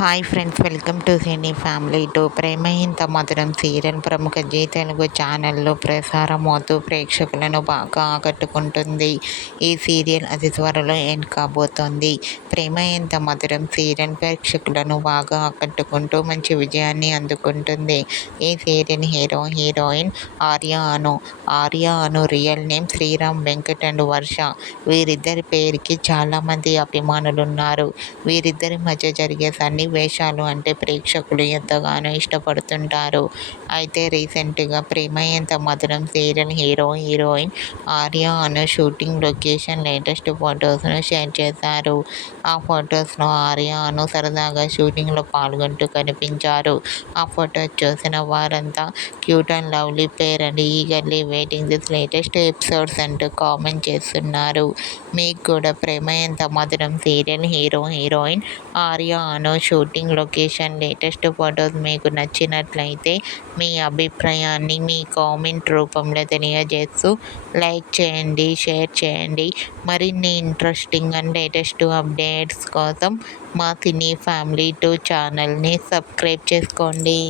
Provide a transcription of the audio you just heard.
Hi friends, welcome to cine family two. Prema Entha Madhuram serial ప్రముఖ G Telugu ఛానల్లో ప్రసారమవుతూ ప్రేక్షకులను బాగా ఆకట్టుకుంటుంది. ఈ సీరియల్ అతి త్వరలో ఎండ్ కాబోతోంది. ప్రేమ ఇంత మధురం సీరియల్ ప్రేక్షకులను బాగా ఆకట్టుకుంటూ మంచి విజయాన్ని అందుకుంటుంది. ఈ serial heroine Arya Anu real name Sriram Venkat and Varsha. వీరిద్దరి పేరుకి చాలామంది అభిమానులున్నారు. వీరిద్దరి మధ్య జరిగే సన్నివేశాలు అంటే ప్రేక్షకులు ఎంతగానో ఇష్టపడుతుంటారు. అయితే రీసెంట్గా ప్రేమ ఎంత మధురం సీరియల్ హీరోయిన్ ఆర్య అను షూటింగ్ లొకేషన్ లేటెస్ట్ ఫొటోస్ను షేర్ చేశారు. ఆ ఫొటోస్లో ఆర్య అను సరదాగా షూటింగ్లో పాల్గొంటూ కనిపించారు. ఆ ఫొటోస్ చూసిన వారంతా cute and lovely pair and eagerly waiting this latest episodes అంటూ కామెంట్ చేస్తున్నారు. మీకు కూడా ప్రేమ ఎంత మధురం సీరియల్ హీరోయిన్ ఆర్య అను షూటింగ్ లొకేషన్ లేటెస్ట్ ఫొటోస్ మీకు నచ్చినట్లయితే మీ అభిప్రాయాన్ని మీ కామెంట్ రూపంలో తెలియజేస్తూ లైక్ చేయండి, షేర్ చేయండి. మరిన్ని ఇంట్రెస్టింగ్ అండ్ లేటెస్ట్ అప్డేట్స్ కోసం మా సినీ ఫ్యామిలీ 2 ఛానల్ని సబ్స్క్రైబ్ చేసుకోండి.